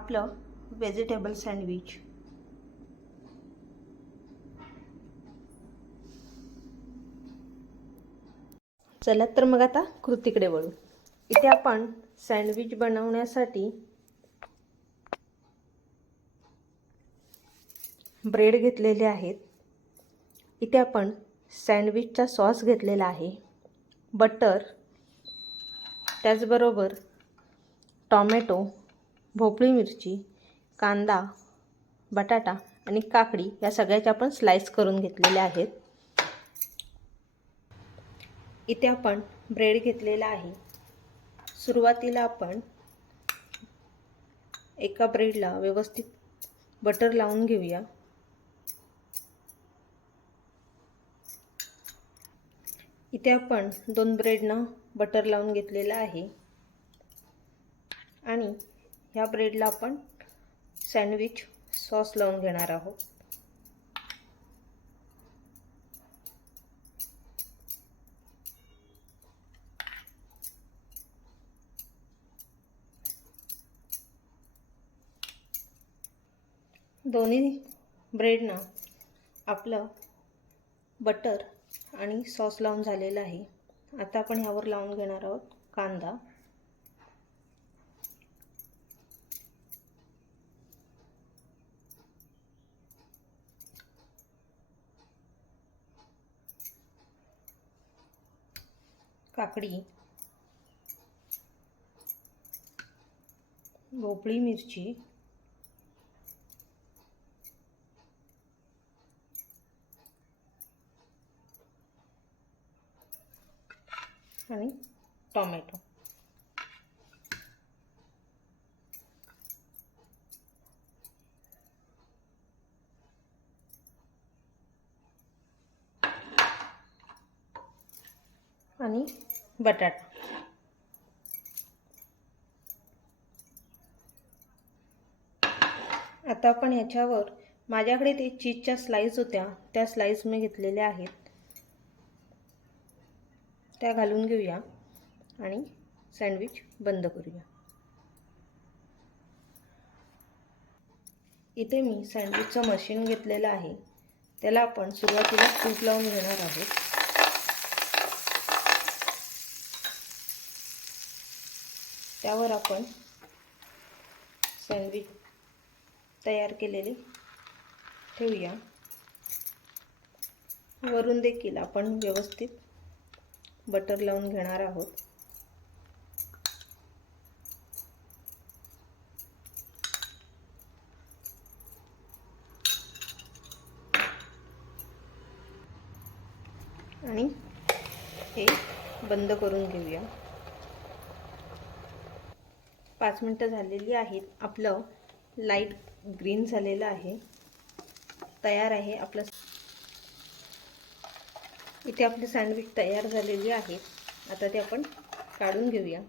आपलं vegetable sandwich चला तर मग आता कृतीकडे वळू. इथे आपण सँडविच बनवण्यासाठी ब्रेड घेतलेले आहेत. इथे आपण सँडविचचा सॉस घेतलेला आहे. बटर त्याचबरोबर टॉमॅटो भोपळी मिरची कांदा बटाटा आणि काकडी या सगळ्याच्या आपण स्लाइस करून घेतलेल्या आहेत. इथे आपण ब्रेड घेतलेला आहे. सुरुवातीला आपण एका ब्रेडला व्यवस्थित बटर लावून घेऊया. इथे आपण दोन ब्रेडनं बटर लावून घेतलेलं आहे. आणि ह्या ब्रेडला आपण सँडविच सॉस लावून घेणार आहोत. दोन्ही ब्रेडना आपलं बटर आणि सॉस लावून झालेलं आहे. आता आपण ह्यावर लावून घेणार आहोत कांदा. काकडी भोपळी मिरची आणि टॉमॅटो. आणि बटाटा. आता आपण ह्याच्यावर माझ्याकडे ते चीजच्या स्लाईस होत्या त्या स्लाईस मी घेतलेल्या आहेत. त्या घालून घेऊया आणि सँडविच बंद करूया. इथे मी सँडविचचं मशीन घेतलेलं आहे. त्याला आपण सुरुवातीला तूप लावून घेणार आहोत. त्यावर आपण सँडविच तयार केलेली ठेवूया. वरून देखील आपण व्यवस्थित बटर लावून घेणार आहोत. आणि हे बंद करून घेऊया. पाच मिनटं झालेली आहेत. आपलं लाइट ग्रीन झालेलं आहे. तयार आहे आपलं. इथे आपली सँडविच तयार झालेली आहे. आता ते आपण काढून घेऊया.